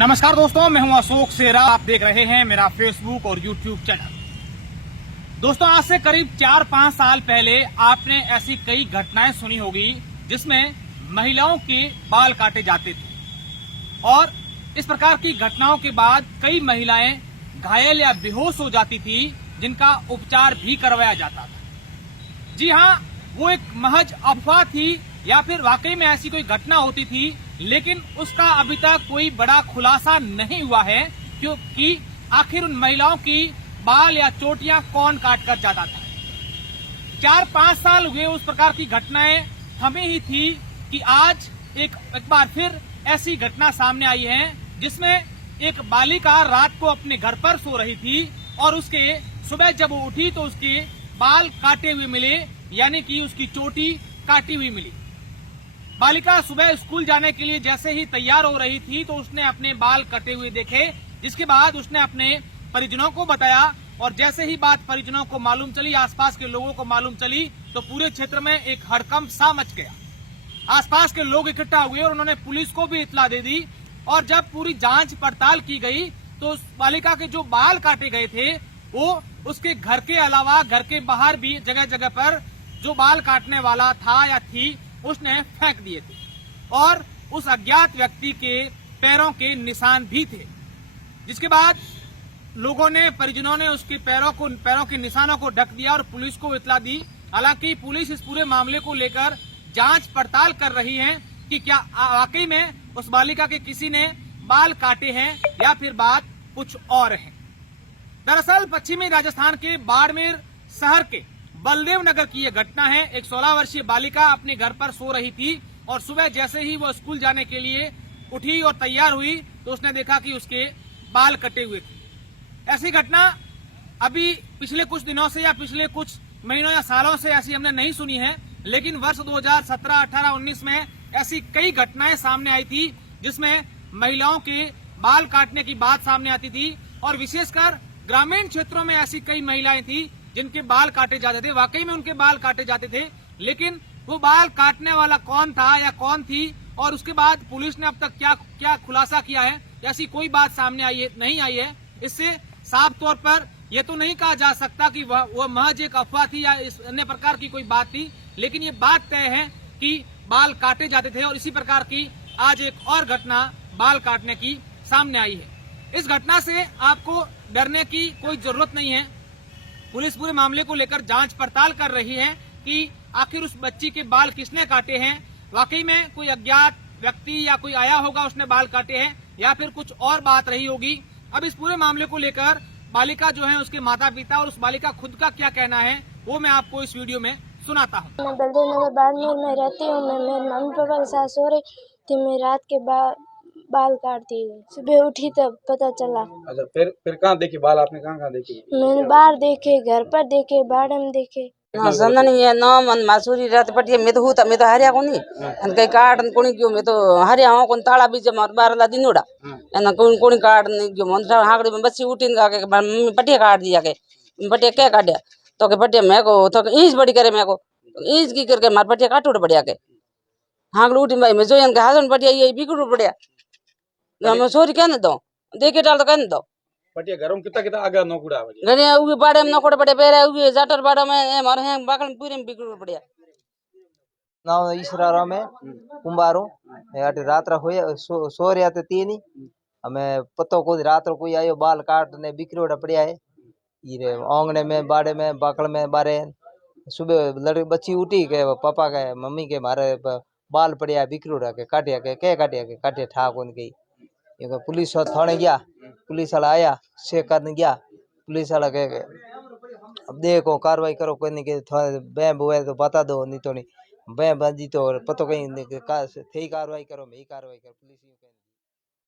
नमस्कार दोस्तों, मैं हूं अशोक सेरा। आप देख रहे हैं मेरा फेसबुक और यूट्यूब चैनल। दोस्तों, आज से करीब 4-5 साल पहले आपने ऐसी कई घटनाएं सुनी होगी जिसमें महिलाओं के बाल काटे जाते थे और इस प्रकार की घटनाओं के बाद कई महिलाएं घायल या बेहोश हो जाती थी, जिनका उपचार भी करवाया जाता था। जी हां, वो एक महज अफवाह थी या फिर वाकई में ऐसी कोई घटना होती थी, लेकिन उसका अभी तक कोई बड़ा खुलासा नहीं हुआ है, क्योंकि आखिर उन महिलाओं की बाल या चोटियां कौन काट कर जाता था। 4-5 साल हुए उस प्रकार की घटनाएं थमी ही थी कि आज एक बार फिर ऐसी घटना सामने आई है, जिसमें एक बालिका रात को अपने घर पर सो रही थी और उसके सुबह जब वो उठी तो उसके बाल काटे हुए मिले, यानी कि उसकी चोटी काटी हुई मिली। बालिका सुबह स्कूल जाने के लिए जैसे ही तैयार हो रही थी तो उसने अपने बाल कटे हुए देखे, जिसके बाद उसने अपने परिजनों को बताया और जैसे ही बात परिजनों को मालूम चली, आसपास के लोगों को मालूम चली, तो पूरे क्षेत्र में एक हड़कंप सा मच गया। आसपास के लोग इकट्ठा हुए और उन्होंने पुलिस को भी इत्तला दे दी और जब पूरी जांच पड़ताल की गई तो उस बालिका के जो बाल काटे गए थे वो उसके घर के अलावा घर के बाहर भी जगह जगह पर जो बाल काटने वाला था या थी उसने फेंक दिए थे और उस अज्ञात व्यक्ति के पैरों के निशान भी थे, जिसके बाद लोगों ने, परिजनों ने उसके पैरों के निशानों को ढक दिया और पुलिस को इत्तला दी। हालांकि पुलिस इस पूरे मामले को लेकर जांच पड़ताल कर रही है कि क्या वाकई में उस बालिका के किसी ने बाल काटे हैं या फिर बात कुछ और है। दरअसल पश्चिमी राजस्थान के बाड़मेर शहर के बलदेव नगर की यह घटना है। एक 16 वर्षीय बालिका अपने घर पर सो रही थी और सुबह जैसे ही वो स्कूल जाने के लिए उठी और तैयार हुई तो उसने देखा कि उसके बाल कटे हुए थे। ऐसी घटना अभी पिछले कुछ दिनों से या पिछले कुछ महीनों या सालों से ऐसी हमने नहीं सुनी है, लेकिन वर्ष 2017, 18, 19 में ऐसी कई घटनाएं सामने आई थी जिसमें महिलाओं के बाल काटने की बात सामने आती थी और विशेषकर ग्रामीण क्षेत्रों में ऐसी कई महिलाएं थी जिनके बाल काटे जाते थे। वाकई में उनके बाल काटे जाते थे, लेकिन वो बाल काटने वाला कौन था या कौन थी और उसके बाद पुलिस ने अब तक क्या खुलासा किया है, ऐसी कोई बात सामने नहीं आई है। इससे साफ तौर पर यह तो नहीं कहा जा सकता कि वह महज एक अफवाह थी या इस अन्य प्रकार की कोई बात थी, लेकिन ये बात तय है कि बाल काटे जाते थे और इसी प्रकार की आज एक और घटना बाल काटने की सामने आई है। इस घटना से आपको डरने की कोई जरूरत नहीं है। पुलिस पूरे मामले को लेकर जांच पड़ताल कर रही है कि आखिर उस बच्ची के बाल किसने काटे हैं। वाकई में कोई अज्ञात व्यक्ति या कोई आया होगा उसने बाल काटे हैं या फिर कुछ और बात रही होगी। अब इस पूरे मामले को लेकर बालिका जो है, उसके माता पिता और उस बालिका खुद का क्या कहना है वो मैं आपको इस वीडियो में सुनाता हूँ। मैं बलदेव नगर बाड़मेर में रहती हूँ। मैं मेरे मम्मी पापा के साथ सो रही थी। मैं रात के बाल काट दिए। सुबह उठी तब पता चला। अच्छा, फिर कहाँ देखे बाल? आपने कहाँ देखे? मैंने बाहर देखे, घर पर देखे, बाड़े में देखे। समझ नाम मासूरी रात पटिए में तो हुता में तो हरिया कोनी अन कई काट कोनी क्यों में तो हरिया हो कोन ताला बीच मार बारला दिनोड़ा एना कोनी काट नहीं क्यों मन हाकड़ी में बच्ची उठीन का के मम्मी पटिया काट दिया के पटिया क्या काटिया तो के पटिया मैं को तो इंच बड़ी करे मैं को इंच की करके मार पटिया काटूड़ पड़िया के हाकड़ी उठी भाई मैं जोयन के हाजन पटिया ये बिगड़ पड़िया हम सोरी क्या न दो देखे डाल तो क्या न दो पटिया गरम कितना आगे नौकुड़ा घरे उगे बाड़े में नकोड़ पड़े पेरे उगे जाटर बाड़ा में ए मारे हैं बाकल पूरे में बिगड़ पड़िया नाव ईश्वरा में कुंभारो अटे रात्र होया सो रहा थे तीन हमें पतो को रात कोई आयो बाल काटने बिखरोड़ा पड़िया है ये आंगने में बाड़े में बाकल में बारे। सुबह लड़की बच्ची उठी के पापा के मम्मी के मारे बाल पड़िया बिखरोड़ा के काटिया के काटे ठाक उन गई। पुलिस थाने गया, पुलिस वाला आया चेक करने गया, पुलिस वाला कह अब देखो कार्रवाई करो, कोई नहीं के बैं बुए तो बता दो, नहीं तो नहीं बैं बंदी तो पतो कहीं थे कार्रवाई करो, मैं ही कार्रवाई कर पुलिस।